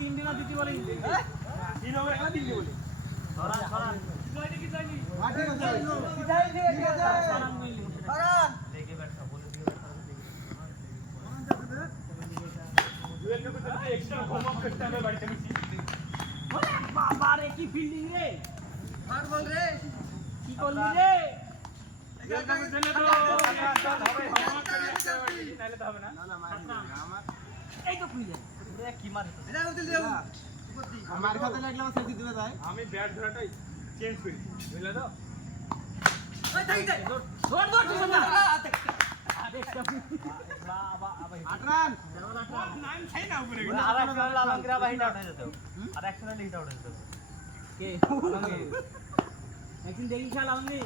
তিন দিন দিতে বলে তিন ওভার খেলা তিনটে বলে ধরান ধরান কি যায়নি ঠিক আছে সিধাই ঠিক আছে ধরান লেগে ব্যাটটা বলে দিয়ে দুয়ের লোক তো এক্সট্রা হোমওয়ার্ক করতে হবে বাড়িতে মিছি ওরে বাবা রে কি ফিল্ডিং রে মার বল রে কি করলি রে দুয়ের লোক ছেলে তো হবে হোমওয়ার্ক করে আসতে হবে নাইলে তো হবে না না মার আমার এই তো খুই যায় ওরে কি মার এটা উঠল দেও আমার খাতে লাগলে আমার সেটি দিবে তাই আমি ব্যাট ধরাটাই চেঞ্জ করেছি বুঝলে তো ওই তাই তাই ধর ধর ঠিক না আরে বাবা আটরান নাইন ছাই না উপরে আর একটা লালঙ্গরা বাহিটা উঠে যেত আর একটা লিটা উঠে যেত কে একদিন দেখি খেলা আমি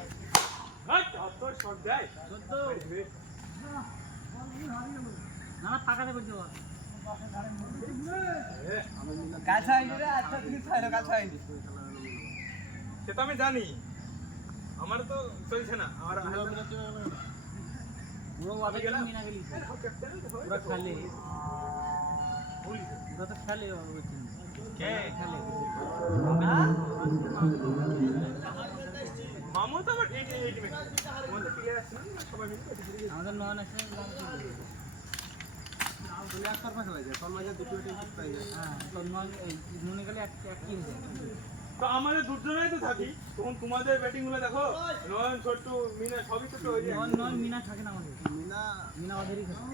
হট তোর শট দেয় সত্য না না ফাঁকাতে করতে বল কাছে আইনি রে আচ্ছা তুমি ছাইরো কাছে আইনি সেটা আমি জানি আমার তো চলছে না আমার পুরো ওয়াদে গেলাম মিনা গেলি পুরো খালে পুরো তো খালে ওই কে খালে মামু তো আমার 88 মে আমাদের প্লেয়ার আছে না সবাই মিলে আমাদের নয়ন আছে বলে এক তরফা খেলা যায় তন্ময় দুটো টিম পাই যায় হ্যাঁ তো নয় মনে গেলে এক কি হয়ে তো আমাদের দুজনেই তো থাকি তখন তোমাদের ব্যাটিং গুলো দেখো নয়ন ছোট্ট মিনা সবই তো হয়ে যায় নয় নয় মিনা থাকে না আমাদের মিনা মিনা ওদেরই থাকে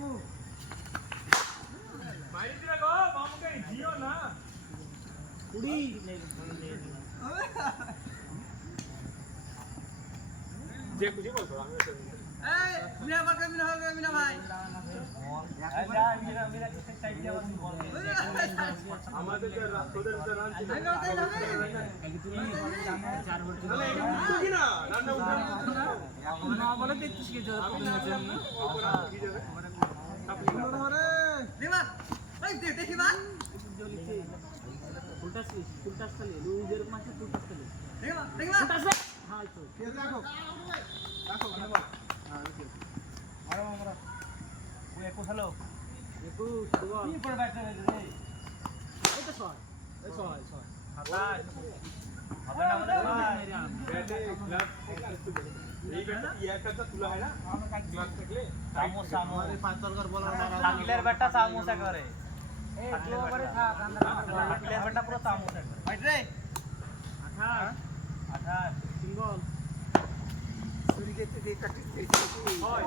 মাইরি দিরা গো মামুকে জিও না কুড়ি যে খুশি বলতো আমি এই মিনা বারকা মিনা হবে মিনা ভাই যা মিনা মিনা কিছু চাই দিয়ে বল আমাদের যে তোদের যে রান ছিল এক তুমি চার ভোল্ট তাহলে এটা উঠতো কি না রানটা উঠে না বলে দেখছিস কি জোর জন্য ধরে দেবা এই দেখি মা উল্টা উল্টা চলে লুজের মাঝে উল্টা চলে দেখবা দেখবা উল্টা চলে হ্যাঁ তো কে দেখো দেখো বল হ্যাঁ ওকে আরে আমরা ওই একো হ্যালো একটু বল কি পড় ব্যাট রে এই তো ছয় এই ছয় ছয় আকাশ হবে না আমাদের ভাই ব্যাটে গ্লাভ এই ব্যাটটা ইয়ারটা তো তুলা হয় না গ্লাভ থাকলে সামো সামো আমাদের পাঁচ দরকার বলার শাকিলের ব্যাটটা চামচা করে এই একেবারে থাক আন্দাজ শাকিলের ব্যাটটা পুরো চামচা করে ভাই রে 28 28 তিন বল সুরিকে তে প্র্যাকটিস হয়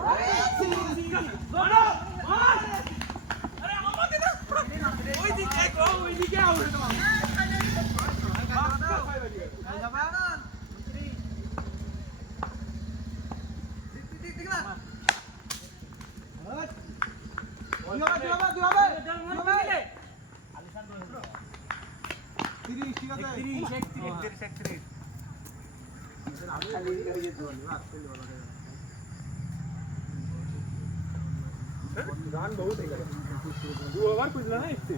আরে আমাদের না ওই দিকে এক ওই দিকে আউট তোমার রান বহুত হয়ে গেল 2 ওভার কুছলা না ইচ্ছে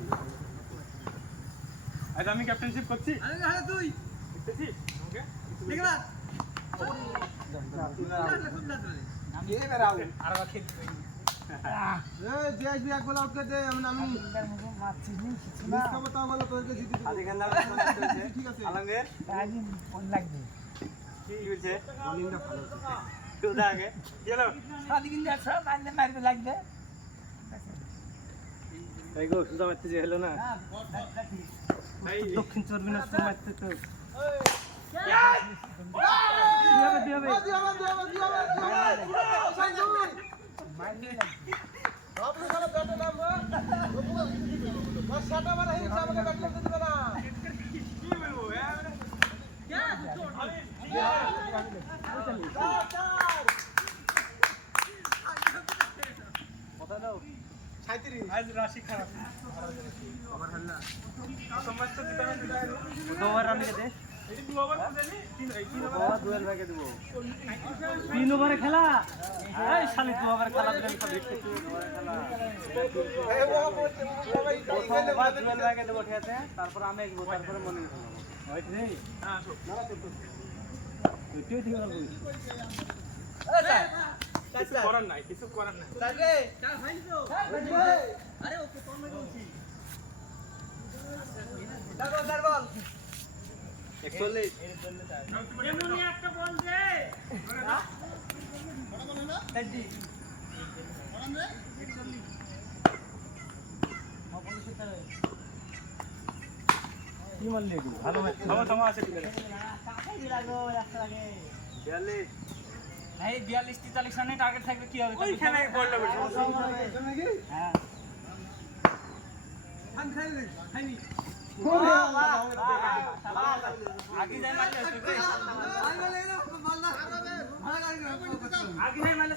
আজ আমি ক্যাপ্টেনশিপ করছি তুই দেখছি ওকে দেখলা আর বাকি যে আজকে এক বল আউট করে দে আমি মারছিস নি কিছু মিস খাবো তাও বলো তোকে জিতে দিবো ঠিক আছে আলমগীর আজি কোন লাগবে কি হইছে বোলিংটা ভালো তুই আগে গেল সাদি কিন যাচ্ছে মারলে মারতে লাগবে এই গো সুজা মারতে যে হলো না এই দক্ষিণ চর্বি না সুজা মারতে তো কি বলবো আজ রাশি খারাপ আমার হাল্লা সমস্ত জিতানো দিলা দো ওভার রান দে এই 2 ওভার কুছলি 3 ওভার ওভার দুয়েল ভাগে দেব 3 ওভারে খেলা এই শালি 2 ওভার খেলা দিলে সব দেখতে 2 ওভারে খেলা ওভার দুয়েল ভাগে দেব ঠিক আছে তারপর আমি একবো তারপরে মনে করব রাইট রে হ্যাঁ আসো তুই ঠিক আছে কিছু করার নাই আরে ওকে তোর মেয়ে বলছি এমনি একটা বল দে কি মারলি এগুলো? ভালো ম্যাচ থামা আছে ঠিক আছে এই 42-43 রানে টার্গেট থাকবে কি হবে? ওইখানে বলটা বেশি হ্যাঁ আগে যাই মারলে আগে যাই মারলে